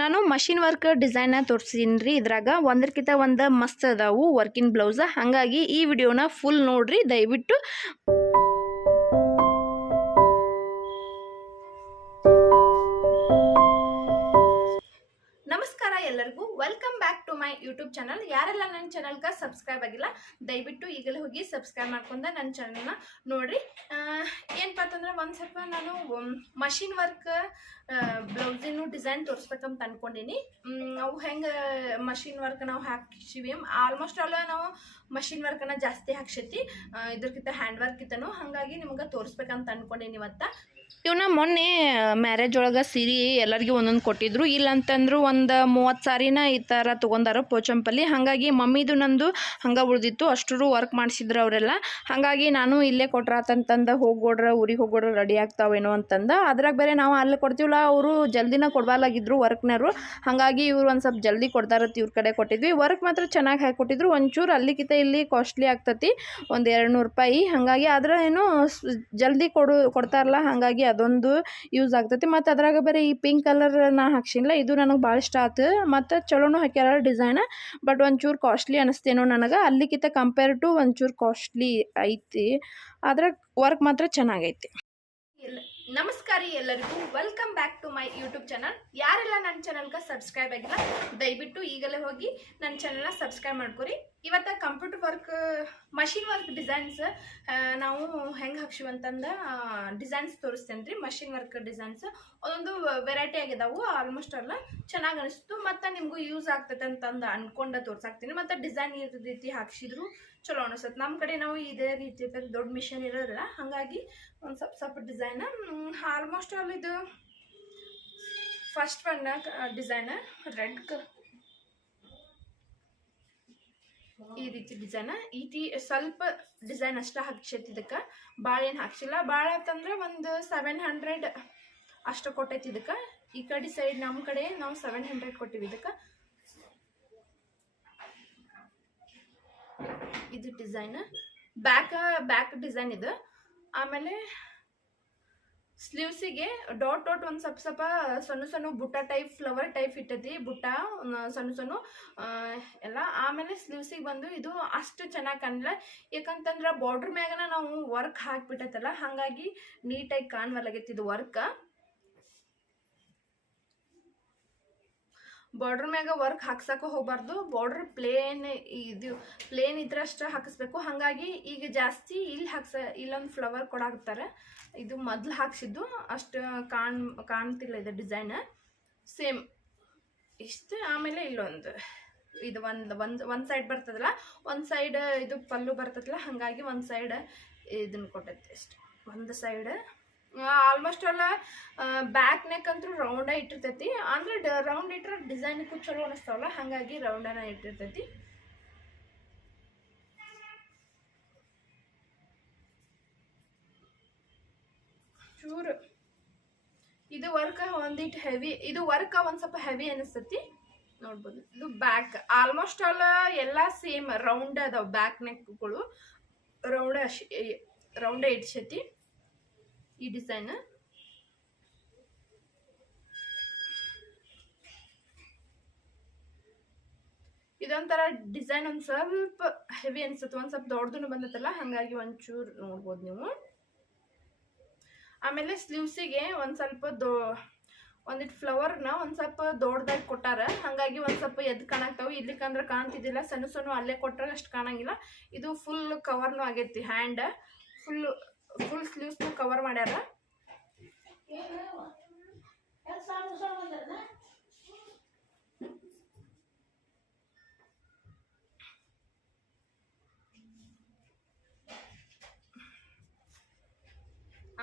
ನಾನು machine work design ತೋರಿಸಿದ್ದೀನಿ ರೀ. ಇದ್ರಾಗ ಒಂದಕ್ಕಿಂತ ಒಂದು ಮಸ್ತ್ ಅದಾವು ವರ್ಕಿಂಗ್ ಬ್ಲೌಸ್. ಹಾಗಾಗಿ ಈ ವಿಡಿಯೋನ ಫುಲ್ ನೋಡ್ರಿ ದಯವಿಟ್ಟು. ನಮಸ್ಕಾರ ಎಲ್ಲರಿಗೂ, welcome back to my YouTube channel. ಯಾರೆಲ್ಲ ನನ್ನ ಚಾನಲ್ಗೆ ಸಬ್ಸ್ಕ್ರೈಬ್ ಆಗಿಲ್ಲ ದಯವಿಟ್ಟು ಈಗಲೇ ಹೋಗಿ ಸಬ್ಸ್ಕ್ರೈಬ್ ಮಾಡ್ಕೊಂಡು ನನ್ನ ಚಾನಲ್ನ ನೋಡ್ರಿ. ಏನಪ್ಪ ಅಂತಂದ್ರೆ ಒಂದು ಸ್ವಲ್ಪ ನಾನು ಮಷಿನ್ ವರ್ಕ್ ಬ್ಲೌಸಿನ ಡಿಸೈನ್ ತೋರಿಸ್ಬೇಕಂತ ಅನ್ಕೊಂಡಿನಿ. ನಾವು ಹೆಂಗೆ ಮಷಿನ್ ವರ್ಕ್ ನಾವು ಹಾಕ್ಸಿವಿ, ಆಲ್ಮೋಸ್ಟ್ ಅಲ್ಲ ನಾವು ಮಷಿನ್ ವರ್ಕನ್ನು ಜಾಸ್ತಿ ಹಾಕ್ಸೈತಿ ಇದ್ರಕ್ಕಿಂತ ಹ್ಯಾಂಡ್ ವರ್ಕ್ ಇತ್ತನು. ಹಾಗಾಗಿ ನಿಮ್ಗೆ ತೋರಿಸ್ಬೇಕಂತ ಅನ್ಕೊಂಡಿನಿ. ಇವತ್ತು ಇವನ್ನ ಮೊನ್ನೆ ಮ್ಯಾರೇಜ್ ಒಳಗೆ ಸೀರೆ ಎಲ್ಲರಿಗೂ ಒಂದೊಂದು ಕೊಟ್ಟಿದ್ರು. ಇಲ್ಲಂತಂದ್ರು ಒಂದು 30 ಸಾರಿನ ಈ ಥರ ತೊಗೊಂಡಾರ ಪೋಚಂಪಲ್ಲಿ. ಹಾಗಾಗಿ ಮಮ್ಮಿದು ನಂದು ಹಂಗೆ ಉಳಿದಿತ್ತು, ಅಷ್ಟರು ವರ್ಕ್ ಮಾಡಿಸಿದ್ರು ಅವರೆಲ್ಲ. ಹಾಗಾಗಿ ನಾನು ಇಲ್ಲೇ ಕೊಟ್ರಾತಂತಂದು ಹೋಗೋಡ್ರ ಊರಿಗೆ ಹೋಗೋಡ್ರ ರೆಡಿ ಆಗ್ತಾವೇನೋ ಅಂತಂದು. ಅದ್ರಾಗ ಬೇರೆ ನಾವು ಅಲ್ಲಿ ಕೊಡ್ತೀವಲ್ಲ, ಅವರು ಜಲ್ದಿನ ಕೊಡಬಾರ್ಲಾಗಿದ್ರು ವರ್ಕ್ನವರು. ಹಾಗಾಗಿ ಇವ್ರು ಒಂದು ಸ್ವಲ್ಪ ಜಲ್ದಿ ಕೊಡ್ತಾರತ್ತೆ ಇವ್ರ ಕಡೆ ಕೊಟ್ಟಿದ್ವಿ. ವರ್ಕ್ ಮಾತ್ರ ಚೆನ್ನಾಗಿ ಹಾಕಿಕೊಟ್ಟಿದ್ರು. ಒಂಚೂರು ಅಲ್ಲಿಗಿಂತ ಇಲ್ಲಿ ಕಾಸ್ಟ್ಲಿ ಆಗ್ತತಿ, ಒಂದು 200 ರೂಪಾಯಿ. ಹಾಗಾಗಿ ಆದ್ರೆ ಏನು ಜಲ್ದಿ ಕೊಡ್ತಾರಲ್ಲ, ಹಾಗಾಗಿ ಅದೊಂದು ಯೂಸ್ ಆಗ್ತೈತಿ. ಮತ್ತು ಅದ್ರಾಗ ಬೇರೆ ಈ ಪಿಂಕ್ ಕಲರ್ ನಾ ಹಾಕ್ಸಿಲ್ಲ, ಇದು ನನಗೆ ಭಾಳ ಇಷ್ಟ ಆಯ್ತು. ಮತ್ತು ಚಲೋನು ಹಾಕ್ಯಾರ ಡಿಸೈನ್. ಬಟ್ ಒಂಚೂರು ಕಾಸ್ಟ್ಲಿ ಅನ್ನಿಸ್ತೇನೋ ನನಗೆ. ಅಲ್ಲಿಗಿಂತ ಕಂಪೇರ್ ಟು ಒಂಚೂರು ಕಾಸ್ಟ್ಲಿ ಐತಿ, ಆದ್ರೆ ವರ್ಕ್ ಮಾತ್ರ ಚೆನ್ನಾಗೈತಿ. ನಮಸ್ಕಾರ ಎಲ್ಲರಿಗೂ, welcome back to my YouTube channel. ಯಾರೆಲ್ಲ ನನ್ನ ಚಾನಲ್ಗೆ ಸಬ್ಸ್ಕ್ರೈಬ್ ಆಗಿಲ್ಲ ದಯವಿಟ್ಟು ಈಗಲೇ ಹೋಗಿ ನನ್ನ ಚಾನಲ್ನ ಸಬ್ಸ್ಕ್ರೈಬ್ ಮಾಡ್ಕೊರಿ. ಇವತ್ತು computer work machine work designs ನಾವು ಹೆಂಗೆ ಹಾಕ್ಸಿವಿ ಅಂತಂದು ಡಿಸೈನ್ಸ್ ತೋರಿಸ್ತೇನೆ ರೀ. ಮಷಿನ್ ವರ್ಕ್ ಡಿಸೈನ್ಸ್ ಒಂದೊಂದು ವೆರೈಟಿ ಆಗಿದಾವು, ಆಲ್ಮೋಸ್ಟ್ ಎಲ್ಲ ಚೆನ್ನಾಗಿ ಅನಿಸ್ತು. ಮತ್ತು ನಿಮಗೂ ಯೂಸ್ ಆಗ್ತೈತೆ ಅಂತಂದು ಅನ್ಕೊಂಡು ತೋರ್ಸಾಕ್ತೀನಿ. ಮತ್ತು ಡಿಸೈನ್ ಈ ರೀತಿ ಹಾಕ್ಸಿದ್ರು ಚಲೋ ಅನಿಸುತ್ತೆ. ನಮ್ಮ ಕಡೆ ನಾವು ಇದೇ ರೀತಿ ದೊಡ್ಡ ಮಿಷನ್ ಇರೋದಿಲ್ಲ, ಹಾಗಾಗಿ ಒಂದು ಸ್ವಲ್ಪ ಡಿಸೈನ್ ಆಲ್ಮೋಸ್ಟ್ ಆಲ್ ಇದು ಫಸ್ಟ್ ಒನ್ ಡಿಸೈನ್ ರೆಡ್ ಈ ರೀತಿ ಡಿಸೈನ್ ಈತಿ ಸ್ವಲ್ಪ ಡಿಸೈನ್ ಅಷ್ಟ ಹಾಕ್ಸೈತಿ. ಇದಕ್ಕೆ ಭಾಳ ಏನು ಹಾಕ್ಸಿಲ್ಲ. ಭಾಳ ಅಂತಂದ್ರೆ ಒಂದು 700 ಅಷ್ಟು ಕೊಟ್ಟೈತಿ ಇದಕ್ಕೆ. ಈ ಕಡೆ ಸೈಡ್ ನಮ್ಮ ಕಡೆ ನಾವು 700 ಕೊಟ್ಟಿವಿ ಇದಕ್ಕೆ. ಇದು ಡಿಸೈನ್ ಬ್ಯಾಕ್ ಡಿಸೈನ್ ಇದು. ಆಮೇಲೆ ಸ್ಲೀವ್ಸಿಗೆ ಡಾಟ್ ಒಂದು ಸ್ವಲ್ಪ ಸಣ್ಣ ಬುಟ್ಟ ಟೈಪ್ ಫ್ಲವರ್ ಟೈಪ್ ಇಟ್ಟೈತಿ, ಬುಟ್ಟ ಸಣ್ಣ ಎಲ್ಲ. ಆಮೇಲೆ ಸ್ಲೀವ್ಸಿಗೆ ಬಂದು ಇದು ಅಷ್ಟು ಚೆನ್ನಾಗಿ ಕಾಣಲ್ಲ, ಯಾಕಂತಂದ್ರೆ ಬಾರ್ಡ್ರ್ ಮ್ಯಾಗನ ನಾವು ವರ್ಕ್ ಹಾಕ್ಬಿಟ್ಟೈತಲ್ಲ, ಹಾಗಾಗಿ ನೀಟಾಗಿ ಕಾಣವಲ್ಲಾಗೈತಿ ಇದು ವರ್ಕ್. ಬಾರ್ಡ್ರ್ ಮ್ಯಾಗ ವರ್ಕ್ ಹಾಕ್ಸಕ್ಕೆ ಹೋಗ್ಬಾರ್ದು, ಬಾರ್ಡ್ರ್ ಪ್ಲೇನ್ ಇದ್ರೆ ಅಷ್ಟು ಹಾಕಿಸ್ಬೇಕು. ಹಾಗಾಗಿ ಈಗ ಜಾಸ್ತಿ ಇಲ್ಲಿ ಇಲ್ಲೊಂದು ಫ್ಲವರ್ ಕೊಡಾಕ್ತಾರೆ. ಇದು ಮೊದ್ಲು ಹಾಕ್ಸಿದ್ದು ಅಷ್ಟು ಕಾಣ್ತಿಲ್ಲ ಇದು ಡಿಸೈನ್ ಸೇಮ್ ಇಷ್ಟು. ಆಮೇಲೆ ಇಲ್ಲೊಂದು ಇದು ಒಂದು ಸೈಡ್ ಬರ್ತದಲ್ಲ, ಒಂದು ಸೈಡ್ ಇದು ಪಲ್ಲು ಬರ್ತದಲ್ಲ, ಹಾಗಾಗಿ ಒಂದು ಸೈಡ್ ಇದನ್ನು ಕೊಟ್ಟೈತಿ ಅಷ್ಟು. ಒಂದು ಸೈಡ್ ಆಲ್ಮೋಸ್ಟ್ ಎಲ್ಲ ಬ್ಯಾಕ್ ನೆಕ್ ಅಂತೂ ರೌಂಡ ಇಟ್ಟಿರ್ತೈತಿ. ಅಂದ್ರೆ ರೌಂಡ್ ಇಟ್ಟರೆ ಡಿಸೈನ್ಗೂ ಚಲೋ ಅನಿಸ್ತಾವಲ್ಲ, ಹಾಗಾಗಿ ರೌಂಡನ ಇಟ್ಟಿರ್ತೈತಿ. ಚೂರು ಇದು ವರ್ಕ್ ಒಂದಿಟ್ಟು ಹೆವಿ, ಇದು ವರ್ಕ್ ಒಂದು ಸ್ವಲ್ಪ ಹೆವಿ ಅನಿಸ್ತೈತಿ ನೋಡ್ಬೋದು. ಇದು ಬ್ಯಾಕ್ ಆಲ್ಮೋಸ್ಟ್ ಆಲ್ ಎಲ್ಲ ಸೇಮ್ ರೌಂಡ್ ಅದಾವ. ಬ್ಯಾಕ್ ನೆಕ್ಗಳು ರೌಂಡೇ ಇಡ್ಸೈತಿ ಈ ಡಿಸೈನ್. ಇದೊಂಥರ ಡಿಸೈನ್ ಒಂದು ಸ್ವಲ್ಪ ಹೆವಿ ಅನ್ಸುತ್ತೆ, ಒಂದು ಸ್ವಲ್ಪ ದೊಡ್ಡದನ್ನು ಬಂದತ್ತಲ್ಲ, ಹಾಗಾಗಿ ಒಂಚೂರು ನೋಡ್ಬೋದು ನೀವು. ಆಮೇಲೆ ಸ್ಲೀವ್ಸಿಗೆ ಒಂದು ಸ್ವಲ್ಪ ಒಂದಿಟ್ಟು ಫ್ಲವರ್ನ ಒಂದು ಸ್ವಲ್ಪ ದೊಡ್ಡದಾಗಿ ಕೊಟ್ಟಾರ, ಹಾಗಾಗಿ ಒಂದು ಸ್ವಲ್ಪ ಎದ್ದು ಕಾಣಾಕ್ತಾವೆ. ಇಲ್ಲಿಕಂದ್ರೆ ಕಾಣ್ತಿದ್ದಿಲ್ಲ, ಸಣ್ಣ ಅಲ್ಲೇ ಕೊಟ್ಟರೆ ಅಷ್ಟು ಕಾಣಂಗಿಲ್ಲ. ಇದು ಫುಲ್ ಕವರ್ನು ಆಗೈತಿ, ಹ್ಯಾಂಡ್ ಫುಲ್ ಸ್ಲೀವ್ಸ್ನು ಕವರ್ ಮಾಡ್ಯಾರ.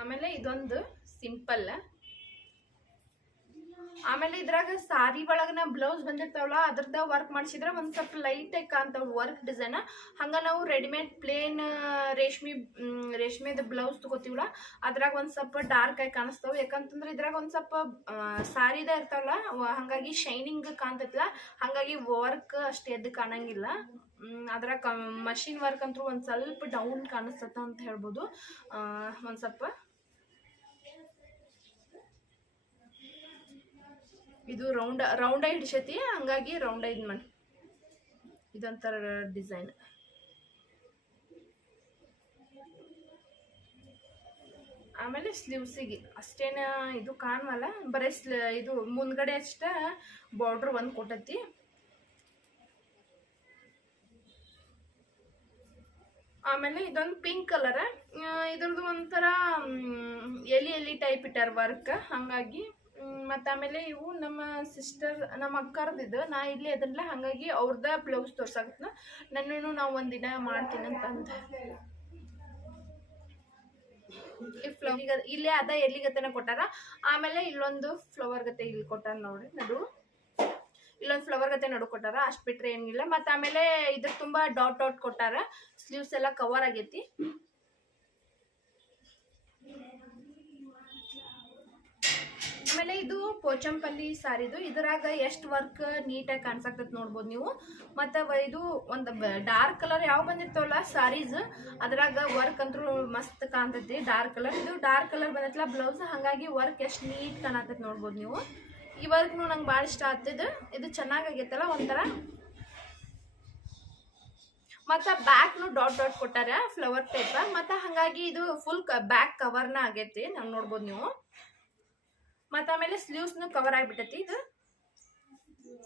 ಆಮೇಲೆ ಇದೊಂದು ಸಿಂಪಲ್. ಆಮೇಲೆ ಇದ್ರಾಗ ಸಾರಿ ಒಳಗನ ಬ್ಲೌಸ್ ಬಂದಿರ್ತಾವಲ್ಲ, ಅದ್ರದ ವರ್ಕ್ ಮಾಡಿಸಿದ್ರೆ ಒಂದು ಸ್ವಲ್ಪ ಲೈಟಾಗಿ ಕಾಣ್ತಾವ ವರ್ಕ್ ಡಿಸೈನ್. ಹಂಗೆ ನಾವು ರೆಡಿಮೇಡ್ ಪ್ಲೇನ್ ರೇಷ್ಮೆದ ಬ್ಲೌಸ್ ತಗೋತೀವಲ್ಲ, ಅದ್ರಾಗ ಒಂದು ಸ್ವಲ್ಪ ಡಾರ್ಕ್ ಆಗಿ ಕಾಣಿಸ್ತಾವೆ. ಯಾಕಂತಂದ್ರೆ ಇದ್ರಾಗ ಒಂದು ಸ್ವಲ್ಪ ಸಾರಿದ ಇರ್ತಾವಲ್ಲ, ಹಾಗಾಗಿ ಶೈನಿಂಗ್ ಕಾಣ್ತೈತಿಲ್ಲ, ಹಾಗಾಗಿ ವರ್ಕ್ ಅಷ್ಟು ಎದ್ದು ಕಾಣಂಗಿಲ್ಲ. ಅದ್ರಾಗ ಮಷಿನ್ ವರ್ಕ್ ಅಂತೂ ಒಂದು ಸ್ವಲ್ಪ ಡೌನ್ ಕಾಣಿಸ್ತದ ಅಂತ ಹೇಳ್ಬೋದು. ಒಂದು ಸ್ವಲ್ಪ ಇದು ರೌಂಡ ಹಿಡಿಸೈತಿ, ಹಂಗಾಗಿ ರೌಂಡ ಇದು ಮಾಡಿ ಇದೊಂಥರ ಡಿಸೈನ್. ಆಮೇಲೆ ಸ್ಲೀವ್ಸಿಗೆ ಅಷ್ಟೇನ ಇದು ಕಾಣವಲ್ಲ, ಬರೀ ಇದು ಮುಂದ್ಗಡೆ ಅಷ್ಟ ಬಾರ್ಡ್ರ್ ಒಂದು ಕೊಟ್ಟೈತಿ. ಆಮೇಲೆ ಇದೊಂದು ಪಿಂಕ್ ಕಲರ್, ಇದ್ರದ್ದು ಒಂಥರ ಎಲಿ ಟೈಪ್ ಇಟ್ಟಾರ ವರ್ಕ್, ಹಂಗಾಗಿ. ಮತ್ತು ಆಮೇಲೆ ಇವು ನಮ್ಮ ಸಿಸ್ಟರ್, ನಮ್ಮ ಅಕ್ಕರ್ದಿದ್ದು, ನಾ ಇಲ್ಲಿ ಅದನ್ನೆಲ್ಲ, ಹಾಗಾಗಿ ಅವ್ರದ ಬ್ಲೌಸ್ ತೋರ್ಸಾಕತ್ನ. ನನ್ನೂ ನಾವು ಒಂದಿನ ಮಾಡ್ತೀನಿ ಅಂತಂದ. ಇಲ್ಲೇ ಅದ ಎಲ್ಲಿಗತೆನ ಕೊಟ್ಟಾರ. ಆಮೇಲೆ ಇಲ್ಲೊಂದು ಫ್ಲವರ್ ಗತೆ ಇಲ್ಲಿ ಕೊಟ್ಟಾರ ನೋಡ್ರಿ, ಇಲ್ಲೊಂದು ಫ್ಲವರ್ ಗತೆ ನಡು ಕೊಟ್ಟಾರ, ಅಷ್ಟು ಬಿಟ್ರೆ ಏನಿಲ್ಲ. ಮತ್ತು ಆಮೇಲೆ ಇದ್ರ ತುಂಬ ಡಾಟ್ ಕೊಟ್ಟಾರ, ಸ್ಲೀವ್ಸ್ ಎಲ್ಲ ಕವರ್ ಆಗೈತಿ. ಆಮೇಲೆ ಇದು ಪೋಚಂಪಲ್ಲಿ ಸಾರಿದು, ಇದ್ರಾಗ ಎಷ್ಟು ವರ್ಕ್ ನೀಟಾಗಿ ಕಾಣಿಸಾಕ್ತೈತೆ ನೋಡ್ಬೋದು ನೀವು. ಮತ್ತು ಇದು ಒಂದು ಡಾರ್ಕ್ ಕಲರ್ ಯಾವ ಬಂದಿರ್ತವಲ್ಲ ಸಾರೀಸ್, ಅದ್ರಾಗ ವರ್ಕ್ ಅಂತೂ ಮಸ್ತ್ ಕಾಣ್ತೈತಿ. ಡಾರ್ಕ್ ಕಲರ್, ಇದು ಡಾರ್ಕ್ ಕಲರ್ ಬಂದೈತಲ್ಲ ಬ್ಲೌಸ್, ಹಾಗಾಗಿ ವರ್ಕ್ ಎಷ್ಟು ನೀಟ್ ಕಾಣತೈತೆ ನೋಡ್ಬೋದು ನೀವು. ಈ ವರ್ಕ್ನು ನಂಗೆ ಭಾಳ ಇಷ್ಟ ಆಗ್ತಿದ್ದು, ಇದು ಚೆನ್ನಾಗೈತಲ್ಲ ಒಂಥರ. ಮತ್ತು ಬ್ಯಾಕ್ನು ಡಾಟ್ ಕೊಟ್ಟಾರ ಫ್ಲವರ್ ಟೈಪ್, ಮತ್ತು ಹಾಗಾಗಿ ಇದು ಫುಲ್ ಬ್ಯಾಕ್ ಕವರ್ನ ಆಗೈತಿ, ನಾವು ನೋಡ್ಬೋದು ನೀವು. ಮತ್ತು ಆಮೇಲೆ ಸ್ಲೀವ್ಸ್ನು ಕವರ್ ಆಗಿಬಿಟ್ಟೈತಿ. ಇದು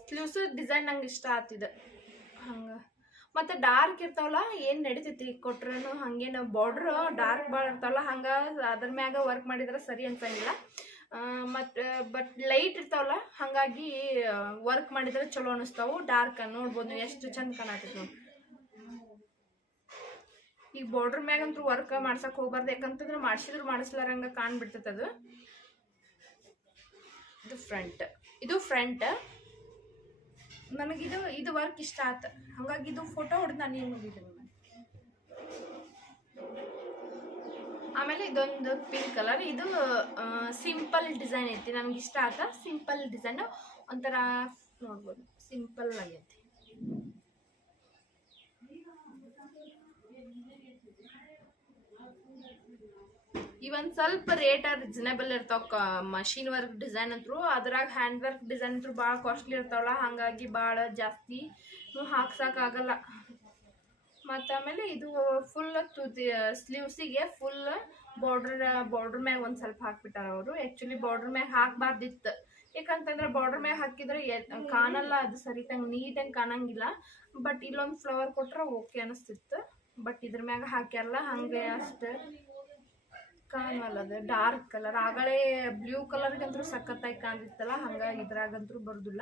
ಸ್ಲೀವ್ಸ್ ಡಿಸೈನ್ ನಂಗೆ ಇಷ್ಟ ಆಗ್ತಿದೆ ಹಂಗೆ. ಮತ್ತು ಡಾರ್ಕ್ ಇರ್ತಾವಲ್ಲ, ಏನು ನಡಿತೈತಿ ಕೊಟ್ರೂ ಹಂಗೇನು ಬಾರ್ಡ್ರ್ ಡಾರ್ಕ್ ಭಾಳ ಇರ್ತಾವಲ್ಲ, ಹಂಗೆ ಅದ್ರ ಮ್ಯಾಗ ವರ್ಕ್ ಮಾಡಿದ್ರೆ ಸರಿ ಅನ್ಸಂಗಿಲ್ಲ. ಮತ್ತು ಬಟ್ ಲೈಟ್ ಇರ್ತಾವಲ್ಲ, ಹಾಗಾಗಿ ವರ್ಕ್ ಮಾಡಿದ್ರೆ ಚಲೋ ಅನ್ನಿಸ್ತಾವು. ಡಾರ್ಕ್ ನೋಡ್ಬೋದು ನೀವು ಎಷ್ಟು ಚಂದ ಕಾಣತೈತಿ ನೋಡಿ. ಈ ಬಾರ್ಡ್ರ್ ಮ್ಯಾಗಂತೂ ವರ್ಕ್ ಮಾಡ್ಸಕ್ಕೆ ಹೋಗ್ಬಾರ್ದು, ಯಾಕಂತಂದ್ರೆ ಮಾಡಿಸ್ಲಾರಂಗೆ ಕಾಣ್ಬಿಡ್ತೈತೆ ಅದು. ಇದು ಫ್ರಂಟ್ ನನಗಿದು ವರ್ಕ್ ಇಷ್ಟ ಆತ, ಹಾಗಾಗಿ ಇದು ಫೋಟೋ ಹೊಡೆದು ನಾನು ಏನು ನೋಡಿದ್ದೀನಿ. ಆಮೇಲೆ ಇದೊಂದು ಪಿಂಕ್ ಕಲರ್, ಇದು ಸಿಂಪಲ್ ಡಿಸೈನ್ ಐತಿ, ನನಗೆ ಇಷ್ಟ ಆತ. ಸಿಂಪಲ್ ಡಿಸೈನ್ ಒಂಥರ ನೋಡ್ಬೋದು, ಸಿಂಪಲ್ ಆಗೈತಿ. ಇವನ್ ಸ್ವಲ್ಪ ರೇಟ್ ರೀಸನೇಬಲ್ ಇರ್ತಾವ. ಮಷಿನ್ ವರ್ಕ್ ಡಿಸೈನ್ ಅಂತೂ, ಅದ್ರಾಗ ಹ್ಯಾಂಡ್ ವರ್ಕ್ ಡಿಸೈನ್ ಅಂತೂ ಭಾಳ ಕಾಸ್ಟ್ಲಿ ಇರ್ತಾವಲ್ಲ, ಹಾಗಾಗಿ ಭಾಳ ಜಾಸ್ತಿ ಹಾಕ್ಸೋಕ್ಕಾಗಲ್ಲ. ಮತ್ತು ಆಮೇಲೆ ಇದು ಫುಲ್ ಸ್ಲೀವ್ಸಿಗೆ ಫುಲ್ ಬಾರ್ಡ್ರ್ ಮ್ಯಾಗ ಒಂದು ಸ್ವಲ್ಪ ಹಾಕ್ಬಿಟ್ಟಾರ ಅವರು. ಆ್ಯಕ್ಚುಲಿ ಬಾರ್ಡ್ರ್ ಮ್ಯಾಗ ಹಾಕಬಾರ್ದಿತ್ತು, ಯಾಕಂತಂದ್ರೆ ಬಾರ್ಡ್ರ್ ಮ್ಯಾಗ ಹಾಕಿದ್ರೆ ಕಾಣಲ್ಲ, ಅದು ಸರಿತಂಗೆ ನೀಟಾಗಿ ಕಾಣಂಗಿಲ್ಲ. ಬಟ್ ಇಲ್ಲೊಂದು ಫ್ಲವರ್ ಕೊಟ್ರೆ ಓಕೆ ಅನಿಸ್ತಿತ್ತು, ಬಟ್ ಇದ್ರ ಮ್ಯಾಗ ಹಾಕ್ಯಾರಲ್ಲ, ಹಂಗೆ ಅಷ್ಟು ಕಾಣಲ್ಲ. ಅದು ಡಾರ್ಕ್ ಕಲರ್, ಆಗಳೇ ಬ್ಲೂ ಕಲರ್ಗಂತೂ ಸಖತ್ತಾಗಿ ಕಾಣ್ತಿತ್ತಲ್ಲ, ಹಂಗಾಗಿ ಇದ್ರಾಗಂತೂ ಬರೋದಿಲ್ಲ.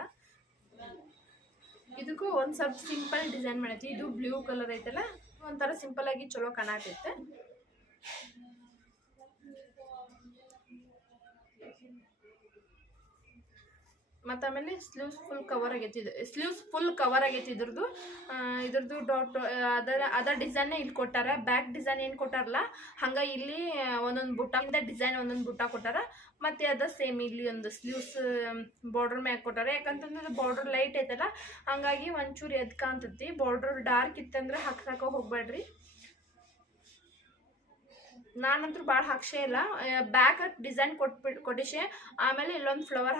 ಇದಕ್ಕೂ ಒಂದು ಸ್ವಲ್ಪ ಸಿಂಪಲ್ ಡಿಸೈನ್ ಮಾಡೈತಿ. ಇದು ಬ್ಲೂ ಕಲರ್ ಐತಲ್ಲ, ಒಂಥರ ಸಿಂಪಲ್ ಆಗಿ ಚಲೋ ಕಾಣತೈತೆ. ಮತ್ತು ಆಮೇಲೆ ಸ್ಲೀವ್ಸ್ ಫುಲ್ ಕವರ್ ಆಗೈತಿ. ಇದ್ರದ್ದು ಡಾಟ್ ಅದ ಡಿಸೈನ್ ಇಲ್ಲಿ ಕೊಟ್ಟಾರ. ಬ್ಯಾಕ್ ಡಿಸೈನ್ ಏನು ಕೊಟ್ಟಾರಲ್ಲ, ಹಂಗೆ ಇಲ್ಲಿ ಒಂದೊಂದು ಬುಟ್ಟ ಡಿಸೈನ್ ಒಂದೊಂದು ಬುಟ್ಟ ಕೊಟ್ಟಾರ. ಮತ್ತು ಅದ ಸೇಮ್ ಇಲ್ಲಿ ಒಂದು ಸ್ಲೀವ್ಸ್ ಬಾರ್ಡರ್ ಮ್ಯಾಗ ಕೊಟ್ಟಾರ, ಯಾಕಂತಂದ್ರೆ ಬಾರ್ಡರ್ ಲೈಟ್ ಐತಲ್ಲ, ಹಂಗಾಗಿ ಒಂಚೂರು ಎದ್ದು ಕಾಣ್ತೈತಿ. ಬಾರ್ಡರ್ ಡಾರ್ಕ್ ಇತ್ತಂದ್ರೆ ಹಾಕ್ಸಾಕ ಹೋಗ್ಬೇಡ್ರಿ. ನಾನಂತೂ ಭಾಳ ಹಾಕ್ಸೇ ಇಲ್ಲ, ಬ್ಯಾಕ್ ಡಿಸೈನ್ ಕೊಟ್ಟಿಸೆ, ಆಮೇಲೆ ಇಲ್ಲೊಂದು ಫ್ಲವರ್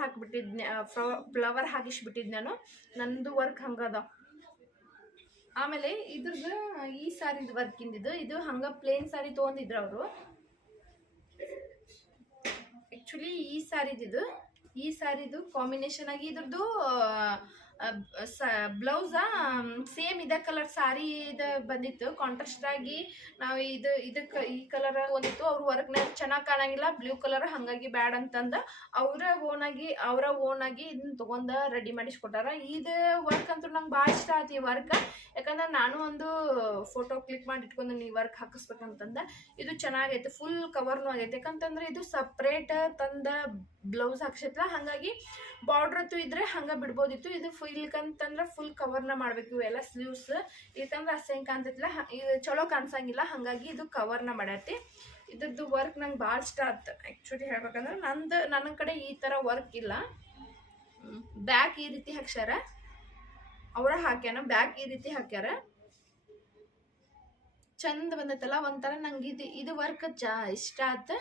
ಹಾಕಿಸ್ಬಿಟ್ಟಿದ್ದು ನಾನು. ನಂದು ವರ್ಕ್ ಹಂಗದ. ಆಮೇಲೆ ಇದ್ರದ್ದು ಈ ಸಾರಿದು ವರ್ಕಿಂದಿದ್ದು, ಇದು ಹಂಗೆ ಪ್ಲೇನ್ ಸಾರಿ ತೊಗೊಂಡಿದ್ರು ಅವರು. ಆ್ಯಕ್ಚುಲಿ ಈ ಸಾರಿದು ಕಾಂಬಿನೇಷನ್ ಆಗಿ ಇದ್ರದ್ದು ಬ್ಲೌಸ ಸೇಮ್ ಇದೇ ಕಲರ್ ಸಾರಿ ಇದು ಬಂದಿತ್ತು. ಕಾಂಟ್ರಾಸ್ಟ್ ಆಗಿ ನಾವು ಈ ಕಲರ್ ಒಂದಿತ್ತು. ಅವ್ರ ವರ್ಕ್ನಾಗ ಚೆನ್ನಾಗಿ ಕಾಣಂಗಿಲ್ಲ, ಬ್ಲೂ ಕಲರ್, ಹಾಗಾಗಿ ಬ್ಯಾಡ್ ಅಂತಂದು ಅವರ ಓನಾಗಿ ಇದನ್ನ ತೊಗೊಂಡು ರೆಡಿ ಮಾಡಿಸ್ಕೊಟ್ಟಾರ. ಇದು ವರ್ಕ್ ಅಂತೂ ನಂಗೆ ಭಾಳ ಇಷ್ಟ ಆಯ್ತು ಈ ವರ್ಕ್, ಯಾಕಂದ್ರೆ ನಾನು ಒಂದು ಫೋಟೋ ಕ್ಲಿಕ್ ಮಾಡಿ ಇಟ್ಕೊಂಡು ಈ ವರ್ಕ್ ಹಾಕಿಸ್ಬೇಕಂತಂದ. ಇದು ಚೆನ್ನಾಗೈತೆ, ಫುಲ್ ಕವರ್ನು ಆಗೈತೆ. ಯಾಕಂತಂದ್ರೆ ಇದು ಸಪ್ರೇಟ್ ತಂದ ಬ್ಲೌಸ್ ಹಾಕ್ಸೈತಲ್ಲ, ಹಾಗಾಗಿ ಬಾರ್ಡ್ರ್ ಅಂತೂ ಇದ್ರೆ ಹಂಗೆ ಬಿಡ್ಬೋದಿತ್ತು. ಇದು ಇಲ್ಕಂತಂದ್ರೆ ಫುಲ್ ಕವರ್ನ ಮಾಡಬೇಕು ಇವೆಲ್ಲ ಸ್ಲೀವ್ಸ್, ಇಲ್ಕಂದ್ರೆ ಅಸಹ್ಯ ಕಾಣ್ತೈತಿಲ್ಲ, ಇದು ಚಲೋ ಕಾಣಿಸಂಗಿಲ್ಲ, ಹಾಗಾಗಿ ಇದು ಕವರ್ನ ಮಾಡೈತಿ. ಇದ್ರದ್ದು ವರ್ಕ್ ನಂಗೆ ಭಾಳ ಇಷ್ಟ ಆಯ್ತು. ಆ್ಯಕ್ಚುಲಿ ಹೇಳ್ಬೇಕಂದ್ರೆ ನನ್ನ ಕಡೆ ಈ ಥರ ವರ್ಕ್ ಇಲ್ಲ. ಬ್ಯಾಕ್ ಈ ರೀತಿ ಹಾಕ್ಸ್ಯಾರ, ಹಾಕ್ಯಾನ ಬ್ಯಾಕ್ ಈ ರೀತಿ ಹಾಕ್ಯಾರ, ಚಂದ ಬಂದೈತಲ್ಲ ಒಂಥರ. ನಂಗೆ ಇದು ವರ್ಕ್ ಇಷ್ಟ ಆಯ್ತು.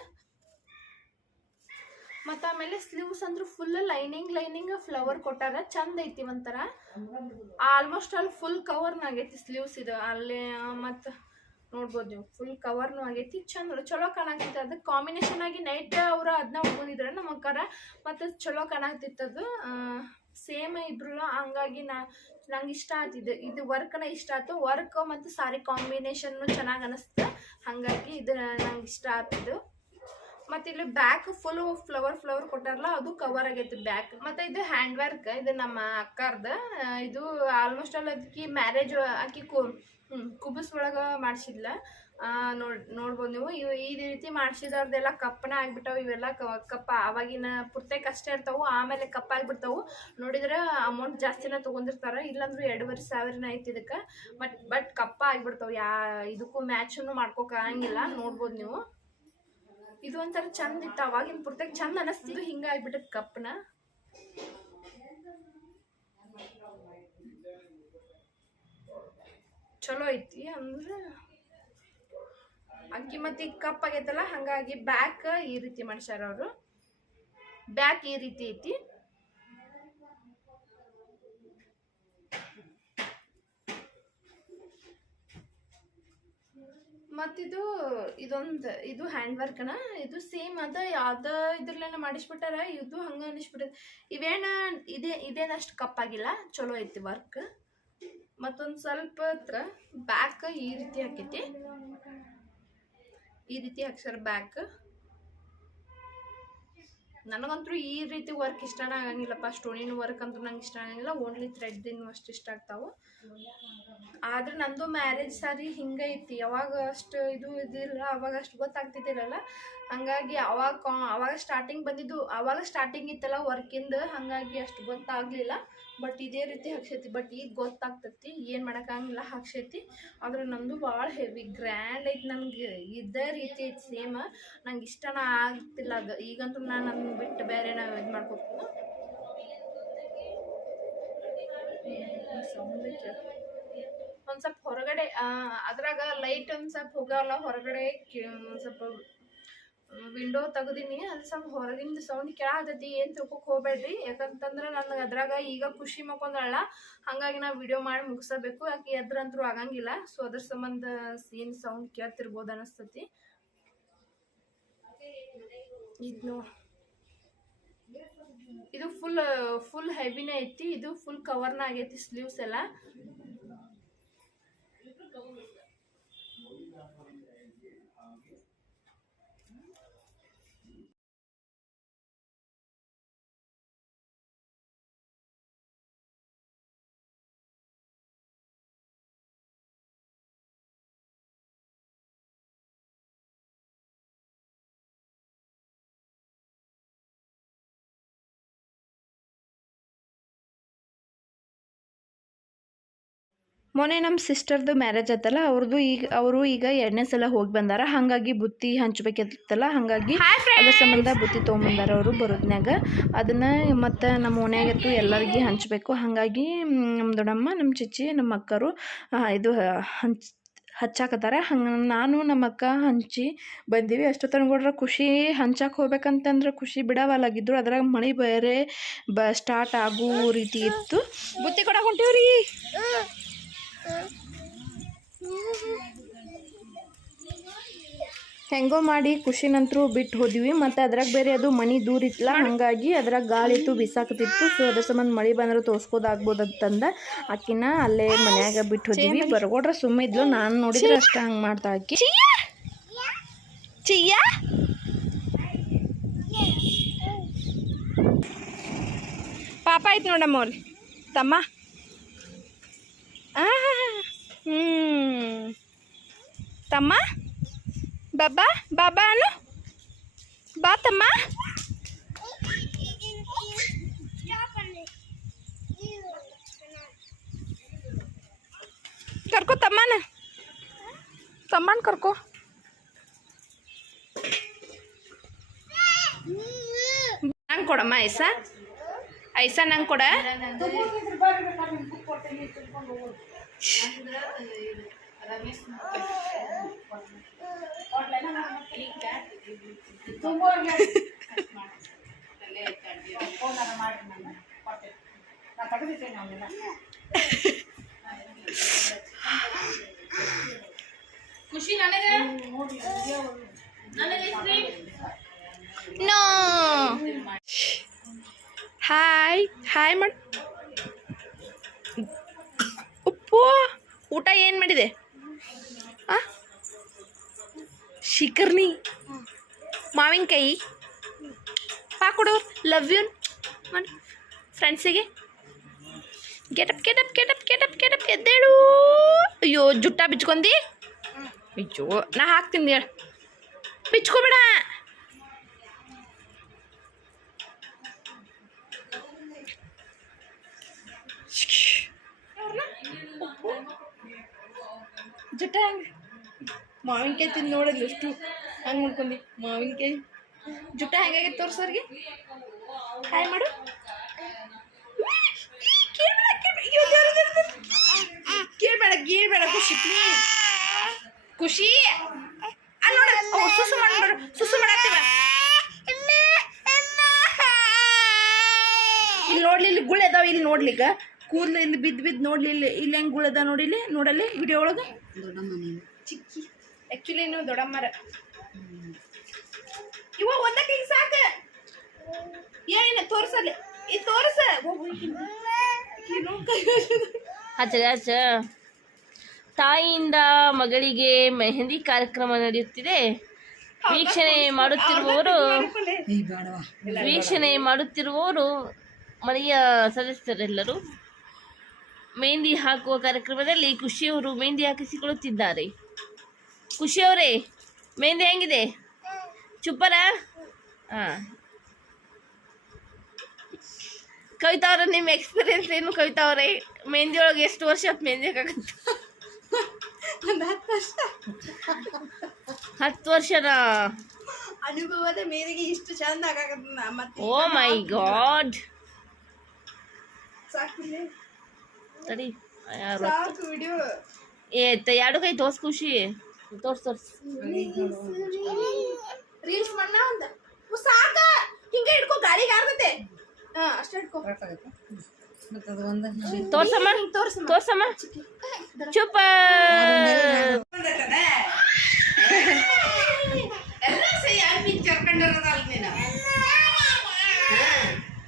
ಮತ್ತು ಆಮೇಲೆ ಸ್ಲೀವ್ಸ್ ಅಂದ್ರೆ ಫುಲ್ ಲೈನಿಂಗ್ ಫ್ಲವರ್ ಕೊಟ್ಟಾರ, ಚಂದ ಐತಿ ಒಂಥರ. ಆಲ್ಮೋಸ್ಟ್ ಅಲ್ಲಿ ಫುಲ್ ಕವರ್ನ ಆಗೈತಿ ಸ್ಲೀವ್ಸ್ ಇದು ಅಲ್ಲೇ. ಮತ್ತು ನೋಡ್ಬೋದು ನೀವು ಫುಲ್ ಕವರ್ನು ಆಗೈತಿ, ಚಲೋ ಕಾಣಾಕೈತಿ. ಅದಕ್ಕೆ ಕಾಂಬಿನೇಷನ್ ಆಗಿ ನೈಟ್ ಅವರು ಅದನ್ನ ಉಟ್ಕೊಂಡಿದ್ರೆ ನಮ್ಮ ಅಕ್ಕಾರ, ಮತ್ತು ಚಲೋ ಕಾಣಾಕ್ತಿತ್ತದು. ಸೇಮ್ ಇಬ್ರು, ಹಂಗಾಗಿ ನಂಗೆ ಇಷ್ಟ ಆಯ್ತಿದ್ದು ಇದು ವರ್ಕ್ನ ಇಷ್ಟ ಆಯ್ತು. ವರ್ಕ್ ಮತ್ತು ಸಾರಿ ಕಾಂಬಿನೇಷನ್ನು ಚೆನ್ನಾಗಿ ಅನಿಸ್ತು, ಹಾಗಾಗಿ ಇದು ನಂಗೆ ಇಷ್ಟ ಆಗ್ತಿದ್ದು. ಮತ್ತು ಇಲ್ಲಿ ಬ್ಯಾಕ್ ಫುಲ್ ಫ್ಲವರ್ ಕೊಟ್ಟಾರಲ್ಲ, ಅದು ಕವರ್ ಆಗೈತಿ ಬ್ಯಾಕ್. ಮತ್ತು ಇದು ಹ್ಯಾಂಡ್ ವರ್ಕ್, ಇದು ನಮ್ಮ ಅಕ್ಕಾರ್ದು. ಇದು ಆಲ್ಮೋಸ್ಟ್ ಅಲ್ಲಿ ಅದಕ್ಕೆ ಮ್ಯಾರೇಜ್ ಆಕಿ ಕುಬಸ್ ಒಳಗೆ ಮಾಡಿಸಿದ್ಲ. ನೋಡ್ಬೋದು ನೀವು. ಈ ರೀತಿ ಮಾಡಿಸಿದವ್ರದ್ದೆಲ್ಲ ಕಪ್ಪನ ಆಗ್ಬಿಟ್ಟವು. ಇವೆಲ್ಲ ಕಪ್ಪ ಆವಾಗಿನ ಪುರ್ತಕ್ಕೆ ಅಷ್ಟೇ ಇರ್ತಾವೆ, ಆಮೇಲೆ ಕಪ್ಪ ಆಗಿಬಿಡ್ತಾವೆ. ನೋಡಿದ್ರೆ ಅಮೌಂಟ್ ಜಾಸ್ತಿನ ತೊಗೊಂಡಿರ್ತಾರೆ, ಇಲ್ಲಾಂದ್ರೂ 2,500 ಐತಿ ಇದಕ್ಕೆ. ಬಟ್ ಕಪ್ಪ ಆಗಿಬಿಡ್ತಾವೆ, ಇದಕ್ಕೂ ಮ್ಯಾಚನ್ನು ಮಾಡ್ಕೋಕ್ಕಾಗಂಗಿಲ್ಲ. ನೋಡ್ಬೋದು ನೀವು. ಇದು ಒಂಥರ ಚಂದ ಇತ್ತು ಅವಾಗಿನ ಪುರ್ತಕ್ಕೆ, ಚಂದ ಅನಿಸ್ತಿದ್ದು. ಹಿಂಗೆ ಆಗ್ಬಿಟ್ಟದ ಕಪ್ಪನ. ಚಲೋ ಐತಿ ಅಂದ್ರೆ ಅಕ್ಕಿ ಮತ್ತೆ ಈಗ ಕಪ್ ಆಗೈತಲ್ಲ, ಹಾಗಾಗಿ ಬ್ಯಾಕ್ ಈ ರೀತಿ ಮಾಡ್ಸ್ಯಾರ ಅವರು. ಬ್ಯಾಕ್ ಈ ರೀತಿ ಐತಿ. ಮತ್ತಿದು ಇದು ಹ್ಯಾಂಡ್ ವರ್ಕ್ನ, ಇದು ಸೇಮ್ ಅದ ಯಾವ್ದು ಇದ್ರಲ್ಲೇನ ಮಾಡಿಸ್ಬಿಟ್ಟಾರ. ಇದು ಹಂಗ ಅನಿಸ್ಬಿಟ್ಟದ. ಇದೇನಷ್ಟು ಕಪ್ಪಾಗಿಲ್ಲ, ಚಲೋ ಐತಿ ವರ್ಕ್. ಮತ್ತೊಂದು ಸ್ವಲ್ಪ ಹತ್ರ ಬ್ಯಾಕ್ ಈ ರೀತಿ ಹಾಕೈತಿ, ಈ ರೀತಿ ಹಾಕ್ಸಾರ ಬ್ಯಾಕ್. ನನಗಂತೂ ಈ ರೀತಿ ವರ್ಕ್ ಇಷ್ಟನೇ ಆಗಂಗಿಲ್ಲಪ್ಪ. ಸ್ಟೋನಿನ ವರ್ಕ್ ಅಂತೂ ನಂಗೆ ಇಷ್ಟ ಆಗಂಗಿಲ್ಲ, ಓನ್ಲಿ ಥ್ರೆಡ್ದಿನ ಅಷ್ಟು ಇಷ್ಟ ಆಗ್ತಾವೆ. ಆದ್ರೆ ನಂದು ಮ್ಯಾರೇಜ್ ಸಾರಿ ಹಿಂಗೈತಿ. ಯಾವಾಗ ಅಷ್ಟು ಇದಿಲ್ಲ, ಅವಾಗ ಅಷ್ಟು ಗೊತ್ತಾಗ್ತಿದ್ದಿಲ್ಲಲ್ಲ. ಹಂಗಾಗಿ ಅವಾಗ ಸ್ಟಾರ್ಟಿಂಗ್ ಬಂದಿದ್ದು, ಅವಾಗ ಸ್ಟಾರ್ಟಿಂಗ್ ಇತ್ತಲ್ಲ ವರ್ಕಿಂದು, ಹಾಗಾಗಿ ಅಷ್ಟು ಗೊತ್ತಾಗಲಿಲ್ಲ. ಬಟ್ ಇದೇ ರೀತಿ ಹಾಕ್ಸೈತಿ. ಬಟ್ ಈಗ ಗೊತ್ತಾಗ್ತೈತಿ, ಏನು ಮಾಡೋಕ್ಕಾಗಂಗಿಲ್ಲ, ಹಾಕ್ಸೈತಿ. ಆದ್ರೆ ನಂದು ಭಾಳ ಹೆವಿ ಗ್ರ್ಯಾಂಡ್ ಐತಿ. ನನಗೆ ಇದೇ ರೀತಿ ಐತಿ ಸೇಮ್. ನಂಗೆ ಇಷ್ಟನ ಆಗ್ತಿಲ್ಲ ಅದು. ಈಗಂತೂ ನಾನು ಅದನ್ನ ಬಿಟ್ಟು ಬೇರೆ ನಾವು ಇದು ಮಾಡ್ಕೊತೀನಿ. ಒಂದು ಸ್ವಲ್ಪ ಹೊರಗಡೆ ಅದ್ರಾಗ ಲೈಟ್ ಒಂದು ಸ್ವಲ್ಪ ಹೋಗಲ್ಲ, ಹೊರಗಡೆ ಒಂದು ಸ್ವಲ್ಪ ವಿಂಡೋ ತೆಗ್ದೀನಿ. ಅದು ಸ್ವಲ್ಪ ಹೊರಗಿಂದ ಸೌಂಡ್ ಕೇಳಾಕತ್ತೈತಿ, ಏನು ತಿಳ್ಕೊಕ್ ಹೋಗ್ಬೇಡ್ರಿ. ಯಾಕಂತಂದ್ರೆ ನನಗೆ ಅದ್ರಾಗ ಈಗ ಖುಷಿ ಮಕ್ಕೊಂದಳ, ಹಾಗಾಗಿ ನಾವು ವಿಡಿಯೋ ಮಾಡಿ ಮುಗಿಸಬೇಕು. ಯಾಕೆ ಎದ್ರಂತರೂ ಆಗಂಗಿಲ್ಲ. ಸೊ ಅದ್ರ ಸಂಬಂಧ ಏನು ಸೌಂಡ್ ಕೇಳ್ತಿರ್ಬೋದು ಅನಿಸ್ತತಿ. ಇದು ಫುಲ್ ಹೆವಿನೇ ಐತಿ. ಇದು ಫುಲ್ ಕವರ್ನ ಆಗೈತಿ ಸ್ಲೀವ್ಸ್ ಎಲ್ಲ. ಮೊನ್ನೆ ನಮ್ಮ ಸಿಸ್ಟರ್ದು ಮ್ಯಾರೇಜ್ ಆಯ್ತಲ್ಲ, ಅವರು ಈಗ 2ನೇ ಸಲ ಹೋಗಿ ಬಂದಾರ. ಹಾಗಾಗಿ ಬುತ್ತಿ ಹಂಚ್ಬೇಕಿತ್ತಲ್ಲ, ಹಾಗಾಗಿ ಅದ್ರ ಸಂಬಂಧ ಬುತ್ತಿ ತೊಗೊಂಬಂದಾರ ಅವರು ಬರೋದ್ನಾಗ. ಅದನ್ನು ಮತ್ತು ನಮ್ಮ ಓಣ್ಯಾಗತ್ತು ಎಲ್ಲರಿಗೆ ಹಂಚಬೇಕು. ಹಾಗಾಗಿ ನಮ್ಮ ದೊಡ್ಡಮ್ಮ, ನಮ್ಮ ಚಿಚ್ಚಿ, ನಮ್ಮ ಅಕ್ಕರು ಇದು ಹಚ್ಚಾಕತ್ತಾರ. ಹಂಗೆ ನಾನು ನಮ್ಮ ಅಕ್ಕ ಹಂಚಿ ಬಂದೀವಿ. ಅಷ್ಟೊತ್ತನಗೊಡ್ರ ಖುಷಿ ಹಂಚಾಕೆ ಹೋಗ್ಬೇಕಂತಂದ್ರೆ ಖುಷಿ ಬಿಡವಲ್ಲಾಗಿದ್ರು. ಅದ್ರಾಗ ಮಳೆ ಬೇರೆ ಸ್ಟಾರ್ಟ್ ಆಗೋ ರೀತಿ ಇತ್ತು. ಬುತ್ತಿ ಕೊಡಕ್ಕೆ ಹೊಂಟೀವ್ರಿ. ಹೆಂಗೋ ಮಾಡಿ ಖುಷಿನಂತರೂ ಬಿಟ್ಟು ಹೋದ್ವಿ. ಮತ್ತು ಅದ್ರಾಗ ಬೇರೆ ಅದು ಮನೆ ದೂರ ಇತ್ತಲ್ಲ, ಹಾಗಾಗಿ ಅದ್ರಾಗ ಗಾಳಿ ಇತ್ತು, ಬಿಸಾಕತಿತ್ತು. ಸೊ ಅದ್ರ ಸಂಬಂಧ ಮಳೆ ಬಂದ್ರೆ ತೋರ್ಸ್ಕೋದಾಗ್ಬೋದಂತಂದ ಆಕಿನ ಅಲ್ಲೇ ಮನ್ಯಾಗ ಬಿಟ್ಟು ಹೋದ್ವಿ. ಬರ್ಗೋಡ್ರ ಸುಮ್ಮಿದ್ಲು, ನಾನು ನೋಡಿದ್ರೆ ಅಷ್ಟ ಹಂಗೆ ಮಾಡ್ತಾ ಆಕಿ. ಚಿಯ್ಯ ಪಾಪ ಆಯ್ತು ನೋಡಮ್ಮ ಅವ್ರಿ ತಮ್ಮ. ತಮ್ಮ ಬಾಬಾ ಬಾಬಾ ಅನು ಬಾ ತಮ್ಮ. ಕರ್ಕೋ ತಮ್ಮನ ಕರ್ಕೋ. ನಂಗೆ ಕೊಡಮ್ಮ ಐಸ ನಂಗೆ ಕೊಡ. ಮಾಡಿ ನಾ ತೆಗೆದಿಟ್ಟೇನೆ ಅವನ್ನೆಲ್ಲ. ಖುಷಿ ನನಗೆ ನೋ ಹಾಯ್ ಹಾಯ್ ಮಾಡು. ಉಪ್ಪು ಊಟ ಏನು ಮಾಡಿದೆ? ಆ ಶಿಕರ್ನಿ ಮಾವಿನಕಾಯಿ ಪಾಕೊಡು. ಲವ್ ಯು ಮಾಡಿ ಫ್ರೆಂಡ್ಸಿಗೆ. Getup getup getup getup getup ಎದ್ದೇಳು. ಅಯ್ಯೋ ಜುಟ್ಟ ಬಿಚ್ಕೊಂಡಿ. ಅಯ್ಯೋ ನಾ ಹಾಕ್ತೀನಿ ಹೇಳು. ಬಿಚ್ಕೋಬೇಡ. ಜುಟ್ಟ ಹಂಗೆ ಮಾವಿನಕಾಯಿ ತಿಂದು ನೋಡಲ್ಲ ಎಷ್ಟು ಹಂಗೆ ಮಾಡ್ಕೊಂಡಿ. ಮಾವಿನಕಾಯಿ ಜುಟ್ಟ ಹೆಂಗಾಗೈತೆ ತೋರ್ಸೋರಿಗೆ. ಹಾಯ್ ಮಾಡು. ಕೇಳಬೇಡ ಕೇಳಬೇಡ. ಖುಷಿ ಖುಷಿ ಅಲ್ಲಿ ನೋಡ ಸುಸು ಮಾಡ್ಬೇಡ. ಸುಸು ಮಾಡತ್ತೀವ ಇಲ್ಲಿ ನೋಡ್ಲಿ. ಇಲ್ಲಿ ಗುಳೆ ಅದಾವ ಇಲ್ಲಿ ನೋಡ್ಲಿಕ್ಕ. ಕೂದಲು ಇಲ್ಲಿ ಬಿದ್ದು ಬಿದ್ದು ನೋಡ್ಲಿ. ಇಲ್ಲಿ ಹೆಂಗೆ ಗುಳದ ನೋಡಿಲಿ. ನೋಡಲ್ಲಿ ವಿಡಿಯೋ ಒಳಗೆ ಚಿಕ್ಕಿ. ಆ್ಯಕ್ಚುಲಿ ನೀವು ದೊಡ್ಡಮ್ಮರ ಇವ ಒಂದಕ್ಕೆ ಹಿಂಗೆ ಸಾಕು. ಏನಿಲ್ಲ ತೋರ್ಸಲ್ಲಿ. ಇದು ತೋರ್ಸ. ಹಚ್ಚ ತಾಯಿಯಿಂದ ಮಗಳಿಗೆ ಮೆಹಂದಿ ಕಾರ್ಯಕ್ರಮ ನಡೆಯುತ್ತಿದೆ. ವೀಕ್ಷಣೆ ಮಾಡುತ್ತಿರುವವರು ಮನೆಯ ಸದಸ್ಯರೆಲ್ಲರೂ ಮೆಹಂದಿ ಹಾಕುವ ಕಾರ್ಯಕ್ರಮದಲ್ಲಿ ಖುಷಿಯವರು ಮೆಹಂದಿ ಹಾಕಿಸಿಕೊಳ್ಳುತ್ತಿದ್ದಾರೆ. ಖುಷಿಯವರೇ ಮೆಹಂದಿ ಹೆಂಗಿದೆ? ಚುಪ್ಪರ? ಹಾಂ. ಕವಿತಾ ಅವ್ರ ನಿಮ್ಮ ಎಕ್ಸ್ಪೀರಿಯನ್ಸ್ ಏನು? ಕವಿತಾ ಅವರೇ ಮೆಹಂದಿ ಒಳಗೆ ಎಷ್ಟು ವರ್ಷ ಆಯ್ತು ಮೆಹಂದಿ ಹಾಕಕ್ಕೆ? ಒಂದು 10 ವರ್ಷ. 10 ವರ್ಷನಾ? ಅನುಭವದ ಮೇರೆಗೆ ಇಷ್ಟು ಚಂದ ಆಗಾಕತ್ತ. ಮತ್ತೆ ಓ ಮೈ ಗಾಡ್. ಸಾಕಿಲ್ಲ ತಡಿ ಸಾಕು ವಿಡಿಯೋ. ಎರಡು ಕೈ ತೋರ್ಸ್ ಖುಷಿ. ತೋರ್ಸ್ ರೀಲ್ಸ್ ಮಣ್ಣ ಒಂದ ಸಾಕ. ಹಿಂಗೆ ಹಿಡ್ಕೊ ಗಾಳಿಗೆ ಆರ್ತೈತೆ. ಅಷ್ಟೇ ಹಿಡ್ಕೊ. ತೋರ್ಸಮ್ಮ ತೋರ್ಸಮ್ಮ. ಚುಪ್ಪ.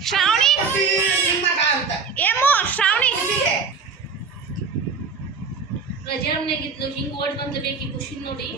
ಶ್ರಾವಣಿ ಏಮೋ ಶ್ರಾವಣಿ ರಜಾ ಮನೆಗಿದ್ಲು ಹಿಂಗೆ ಓಡ್ ಬಂದ ಬೇಕಿ ಖುಷಿ ನೋಡಿ.